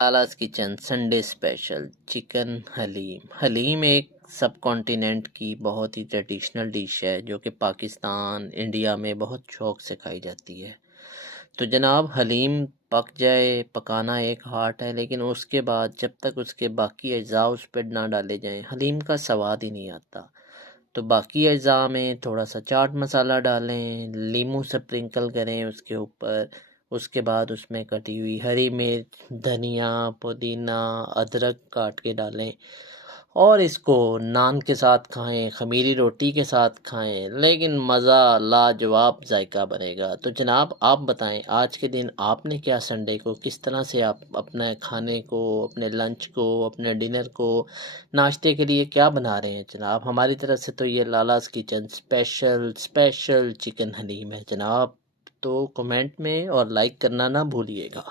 लालास kitchen Sunday special chicken haleem. Haleem एक सब continent की बहुत ही ट्रेडिशनल डिश है जो कि पाकिस्तान इंडिया में बहुत शौक से खाई जाती है। तो जनाब हलीम पक जाए, पकाना एक आर्ट है, लेकिन उसके बाद जब तक उसके बाकी अज्जा उस पर ना डाले जाएं हलीम का स्वाद ही नहीं आता। तो बाकी अज्जा में थोड़ा सा चाट मसाला डालें, नींबू स्प्रिंकल करें उसके ऊपर। उसके बाद उसमें कटी हुई हरी मिर्च, धनिया, पुदीना, अदरक काट के डालें और इसको नान के साथ खाएं, खमीरी रोटी के साथ खाएं, लेकिन मज़ा लाजवाब जायका बनेगा। तो जनाब आप बताएं आज के दिन आपने क्या संडे को किस तरह से आप अपने खाने को, अपने लंच को, अपने डिनर को, नाश्ते के लिए क्या बना रहे हैं जनाब। हमारी तरफ से तो ये Lala's kitchen special special chicken haleem है जनाब। तो कमेंट में और लाइक करना ना भूलिएगा।